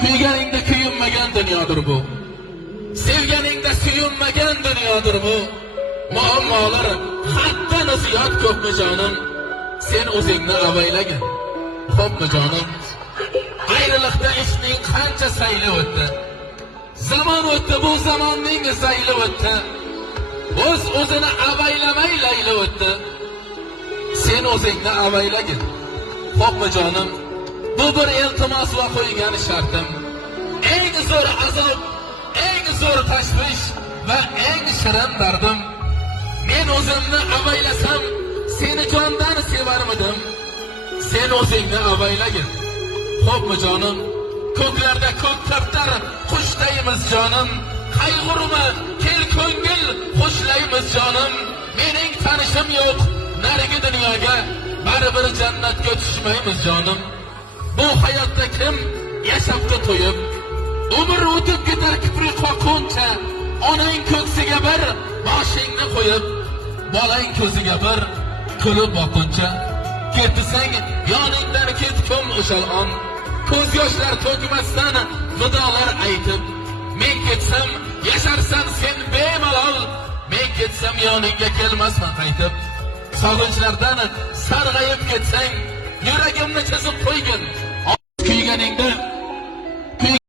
kuyganingda kuyunmagan dunyodir bu. Sevganingda suyunmagan dunyodir bu. Muammolar haddan ziyod ko'pmi jonim? Sen o'zingni avaylagin. Xo'pmi jonim? Ayriliqda ishning qancha sayli o'tdi. Zaman o'tdi, bu zamonning sayli o'tdi. O'zini avaylamay layli o'tdi. Sen o'zingni avaylagin. Xo'pmi jonim? Bu bir iltimos va qo'ygan shartim. Eng zo'r azob, eng zo'r tashvish va eng shirin dardim. Men o'zimni avaylasam, seni jondan sevarmidim. Sen o'zingni avaylagin. Xo'pmi jonim? Ko'klarda ko'k tartar qushdaymiz jonim. Qayg'urma, kel ko'ngil qo'shlaymiz jonim. Mening tanishim yo'q narigi dunyoga, baribir jannatga tushmaymiz jonim. Bu hayotda kim yashab to'yib, umr o'tib ketar kipri qoquncha, onang ko'ksiga bir boshingni qo'yib, bolang ko'ziga bir kulib boquncha, ketdisang yoningdan ketkum o'shal on, ko'z yoshlar to'kmasdan vidolar aytib, men ketsam yasharsan sen bemalol, men ketsam yoningga kelmasman qaytib, sog'inchlardan sarg'ayib ketsang yuragimni chizib qo'ygin. Kuyganingda